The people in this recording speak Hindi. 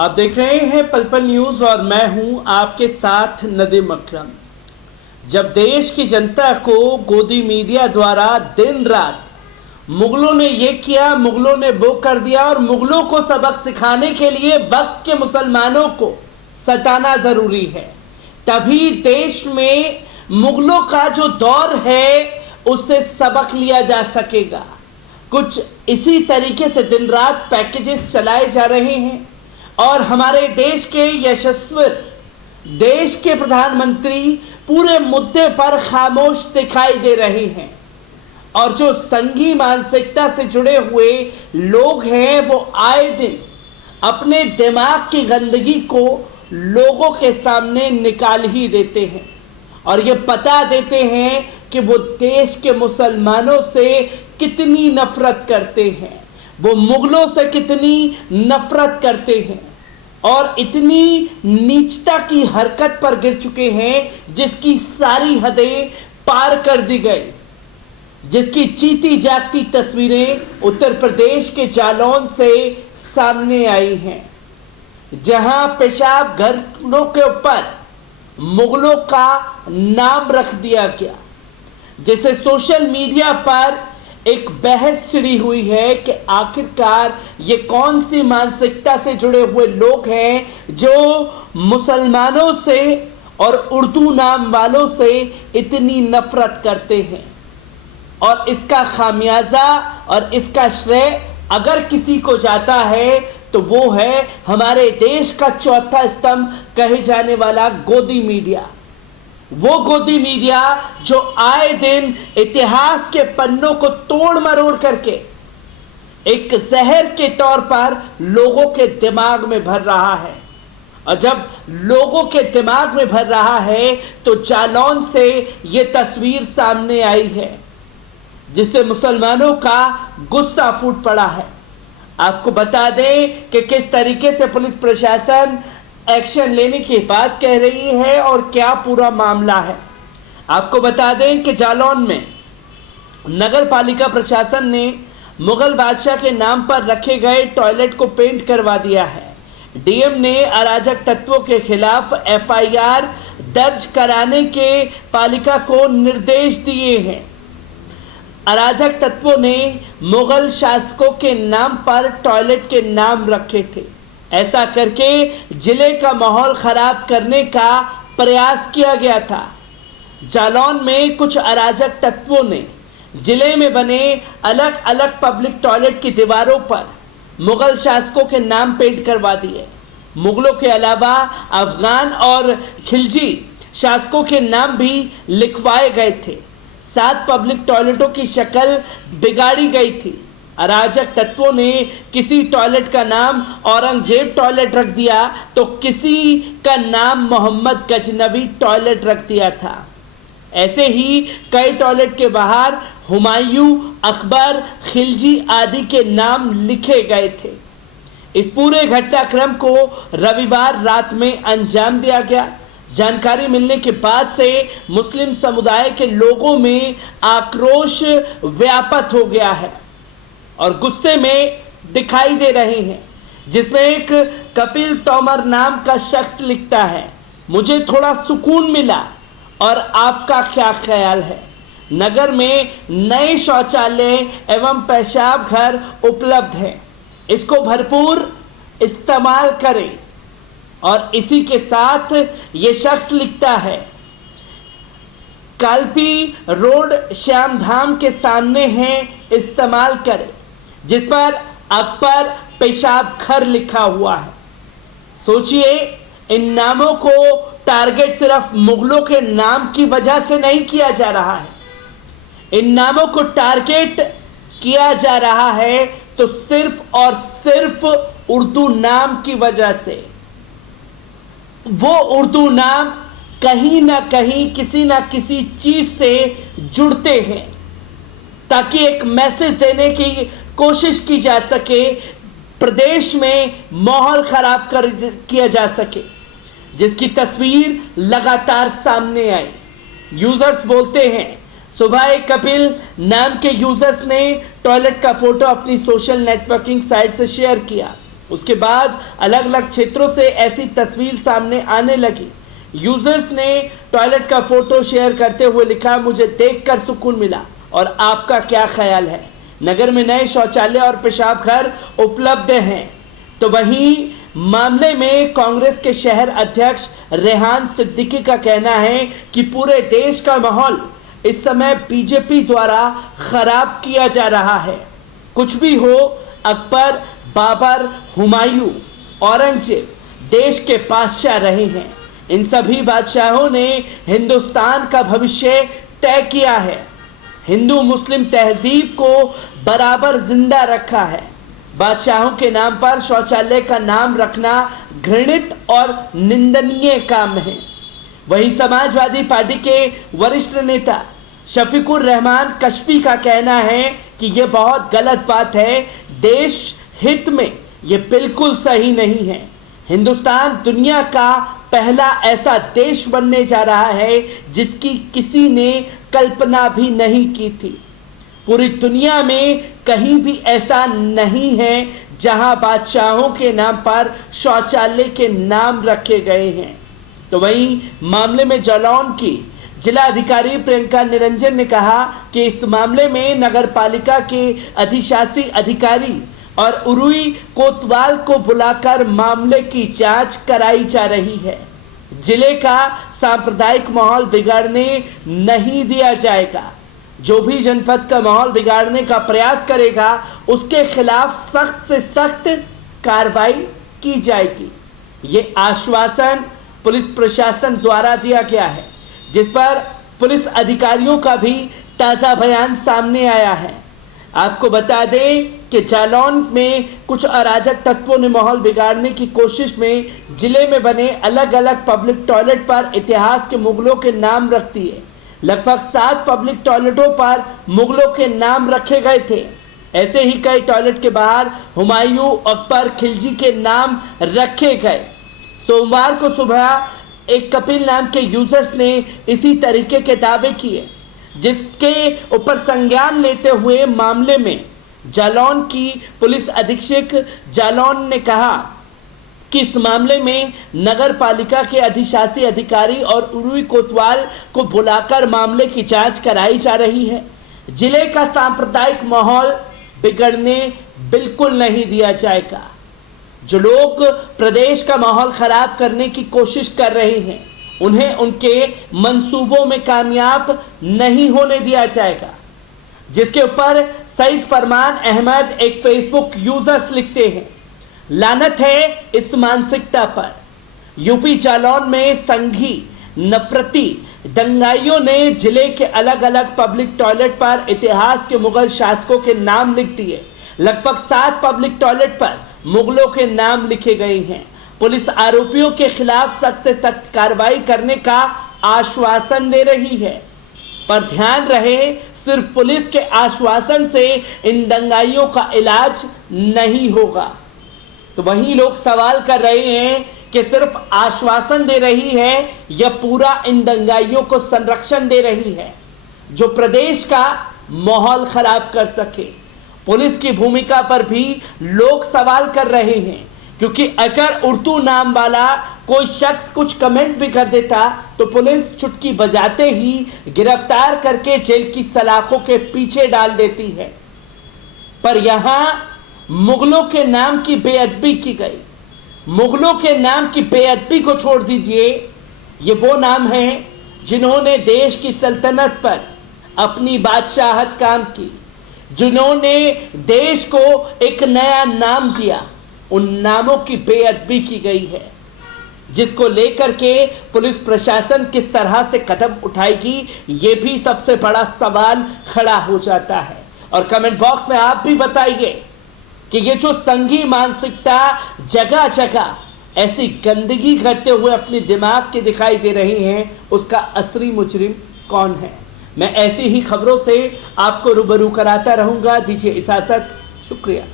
आप देख रहे हैं पल पल न्यूज और मैं हूं आपके साथ नदीम अकरम। जब देश की जनता को गोदी मीडिया द्वारा दिन रात मुगलों ने ये किया, मुगलों ने वो कर दिया और मुगलों को सबक सिखाने के लिए वक्त के मुसलमानों को सताना जरूरी है, तभी देश में मुगलों का जो दौर है उससे सबक लिया जा सकेगा। कुछ इसी तरीके से दिन रात पैकेजेस चलाए जा रहे हैं और हमारे देश के यशस्वी देश के प्रधानमंत्री पूरे मुद्दे पर खामोश दिखाई दे रहे हैं और जो संघी मानसिकता से जुड़े हुए लोग हैं वो आए दिन अपने दिमाग की गंदगी को लोगों के सामने निकाल ही देते हैं और ये बता देते हैं कि वो देश के मुसलमानों से कितनी नफरत करते हैं, वो मुगलों से कितनी नफरत करते हैं और इतनी नीचता की हरकत पर गिर चुके हैं जिसकी सारी हदें पार कर दी गई, जिसकी चीती जागती तस्वीरें उत्तर प्रदेश के जालौन से सामने आई हैं, जहां पेशाब घरों के ऊपर मुगलों का नाम रख दिया गया, जिसे सोशल मीडिया पर एक बहस छिड़ी हुई है कि आखिरकार ये कौन सी मानसिकता से जुड़े हुए लोग हैं जो मुसलमानों से और उर्दू नाम वालों से इतनी नफरत करते हैं। और इसका खामियाजा और इसका श्रेय अगर किसी को जाता है तो वो है हमारे देश का चौथा स्तंभ कहे जाने वाला गोदी मीडिया। वो गोदी मीडिया जो आए दिन इतिहास के पन्नों को तोड़ मरोड़ करके एक जहर के तौर पर लोगों के दिमाग में भर रहा है। और जब लोगों के दिमाग में भर रहा है तो जालौन से ये तस्वीर सामने आई है जिससे मुसलमानों का गुस्सा फूट पड़ा है। आपको बता दें कि किस तरीके से पुलिस प्रशासन एक्शन लेने की बात कह रही है और क्या पूरा मामला है। आपको बता दें कि जालौन में नगर पालिका प्रशासन ने मुगल बादशाह के नाम पर रखे गए टॉयलेट को पेंट करवा दिया है। डीएम ने अराजक तत्वों के खिलाफ एफआईआर दर्ज कराने के पालिका को निर्देश दिए हैं। अराजक तत्वों ने मुगल शासकों के नाम पर टॉयलेट के नाम रखे थे। ऐसा करके जिले का माहौल खराब करने का प्रयास किया गया था। जालौन में कुछ अराजक तत्वों ने जिले में बने अलग अलग पब्लिक टॉयलेट की दीवारों पर मुगल शासकों के नाम पेंट करवा दिए। मुगलों के अलावा अफगान और खिलजी शासकों के नाम भी लिखवाए गए थे। 7 पब्लिक टॉयलेटों की शक्ल बिगाड़ी गई थी। अराजक तत्वों ने किसी टॉयलेट का नाम औरंगजेब टॉयलेट रख दिया तो किसी का नाम मोहम्मद गजनवी टॉयलेट रख दिया था। ऐसे ही कई टॉयलेट के बाहर हुमायूं, अकबर, खिलजी आदि के नाम लिखे गए थे। इस पूरे घटनाक्रम को रविवार रात में अंजाम दिया गया। जानकारी मिलने के बाद से मुस्लिम समुदाय के लोगों में आक्रोश व्याप्त हो गया है और गुस्से में दिखाई दे रहे हैं, जिसमें एक कपिल तोमर नाम का शख्स लिखता है, मुझे थोड़ा सुकून मिला और आपका क्या ख्याल है। नगर में नए शौचालय एवं पेशाब घर उपलब्ध हैं, इसको भरपूर इस्तेमाल करें। और इसी के साथ ये शख्स लिखता है, कालपी रोड श्याम धाम के सामने है, इस्तेमाल करें, जिस पर अकबर पेशाब घर लिखा हुआ है। सोचिए, इन नामों को टारगेट सिर्फ मुगलों के नाम की वजह से नहीं किया जा रहा है, इन नामों को टारगेट किया जा रहा है तो सिर्फ और सिर्फ उर्दू नाम की वजह से। वो उर्दू नाम कहीं ना कहीं किसी ना किसी चीज से जुड़ते हैं ताकि एक मैसेज देने की कोशिश की जा सके, प्रदेश में माहौल खराब किया जा सके, जिसकी तस्वीर लगातार सामने आई। यूजर्स बोलते हैं, सुबह कपिल नाम के यूजर्स ने टॉयलेट का फोटो अपनी सोशल नेटवर्किंग साइट से शेयर किया। उसके बाद अलग अलग क्षेत्रों से ऐसी तस्वीर सामने आने लगी। यूजर्स ने टॉयलेट का फोटो शेयर करते हुए लिखा, मुझे देखकर सुकून मिला। और आपका क्या ख्याल है? नगर में नए शौचालय और पेशाब घर उपलब्ध हैं। तो वहीं मामले में कांग्रेस के शहर अध्यक्ष रेहान सिद्दीकी का कहना है कि पूरे देश का माहौल इस समय बीजेपी द्वारा खराब किया जा रहा है। कुछ भी हो, अकबर, बाबर, हुमायूं, औरंगजेब देश के बादशाह रहे हैं। इन सभी बादशाहों ने हिंदुस्तान का भविष्य तय किया है, हिंदू मुस्लिम तहजीब को बराबर जिंदा रखा है। बादशाहों के नाम पर शौचालय का नाम रखना घृणित और निंदनीय काम है। वहीं समाजवादी पार्टी के वरिष्ठ नेता शफीकुर रहमान कश्फी का कहना है कि यह बहुत गलत बात है, देश हित में यह बिल्कुल सही नहीं है। हिंदुस्तान दुनिया का पहला ऐसा देश बनने जा रहा है जिसकी किसी ने कल्पना भी नहीं की थी। पूरी दुनिया में कहीं भी ऐसा नहीं है जहां बादशाहों के नाम पर शौचालय के नाम रखे गए हैं। तो वहीं मामले में जालौन की जिला अधिकारी प्रियंका निरंजन ने कहा कि इस मामले में नगर पालिका के अधिशासी अधिकारी और उरुई कोतवाल को बुलाकर मामले की जांच कराई जा रही है। जिले का सांप्रदायिक माहौल बिगाड़ने नहीं दिया जाएगा। जो भी जनपद का माहौल बिगाड़ने का प्रयास करेगा उसके खिलाफ सख्त से सख्त कार्रवाई की जाएगी। ये आश्वासन पुलिस प्रशासन द्वारा दिया गया है, जिस पर पुलिस अधिकारियों का भी ताज़ा बयान सामने आया है। आपको बता दें कि जालौन में कुछ अराजक तत्वों ने माहौल बिगाड़ने की कोशिश में जिले में बने अलग अलग पब्लिक टॉयलेट पर इतिहास के मुगलों के नाम रख दिए। लगभग 7 पब्लिक टॉयलेटों पर मुगलों के नाम रखे गए थे। ऐसे ही कई टॉयलेट के बाहर हुमायूं, अकबर, खिलजी के नाम रखे गए। सोमवार को सुबह एक कपिल नाम के यूजर्स ने इसी तरीके के दावे किए, जिसके ऊपर संज्ञान लेते हुए मामले में जालौन की पुलिस अधीक्षक जालौन ने कहा कि इस मामले में नगर पालिका के अधिशासी अधिकारी और उरुई कोतवाल को बुलाकर मामले की जांच कराई जा रही है। जिले का सांप्रदायिक माहौल बिगड़ने बिल्कुल नहीं दिया जाएगा। जो लोग प्रदेश का माहौल खराब करने की कोशिश कर रहे हैं उन्हें उनके मंसूबों में कामयाब नहीं होने दिया जाएगा। जिसके ऊपर सईद फरमान अहमद एक फेसबुक यूजर्स लिखते हैं, लानत है इस मानसिकता पर। यूपी जालौन में संघी नफरती दंगाइयों ने जिले के अलग अलग पब्लिक टॉयलेट पर इतिहास के मुगल शासकों के नाम लिख दिए। लगभग 7 पब्लिक टॉयलेट पर मुगलों के नाम लिखे गए हैं। पुलिस आरोपियों के खिलाफ सख्त से सख्त कार्रवाई करने का आश्वासन दे रही है, पर ध्यान रहे सिर्फ पुलिस के आश्वासन से इन दंगाइयों का इलाज नहीं होगा। तो वही लोग सवाल कर रहे हैं कि सिर्फ आश्वासन दे रही है या पूरा इन दंगाइयों को संरक्षण दे रही है जो प्रदेश का माहौल खराब कर सके। पुलिस की भूमिका पर भी लोग सवाल कर रहे हैं, क्योंकि अगर उर्दू नाम वाला कोई शख्स कुछ कमेंट भी कर देता तो पुलिस चुटकी बजाते ही गिरफ्तार करके जेल की सलाखों के पीछे डाल देती है। पर यहां मुगलों के नाम की बेअदबी की गई। मुगलों के नाम की बेअदबी को छोड़ दीजिए, ये वो नाम हैं जिन्होंने देश की सल्तनत पर अपनी बादशाहत काम की, जिन्होंने देश को एक नया नाम दिया। उन नामों की बेअदबी की गई है, जिसको लेकर के पुलिस प्रशासन किस तरह से कदम उठाएगी ये भी सबसे बड़ा सवाल खड़ा हो जाता है। और कमेंट बॉक्स में आप भी बताइए कि ये जो संघी मानसिकता जगह जगह ऐसी गंदगी करते हुए अपने दिमाग के दिखाई दे रही हैं, उसका असली मुजरिम कौन है। मैं ऐसी ही खबरों से आपको रूबरू कराता रहूंगा। दीजिए इजाजत, शुक्रिया।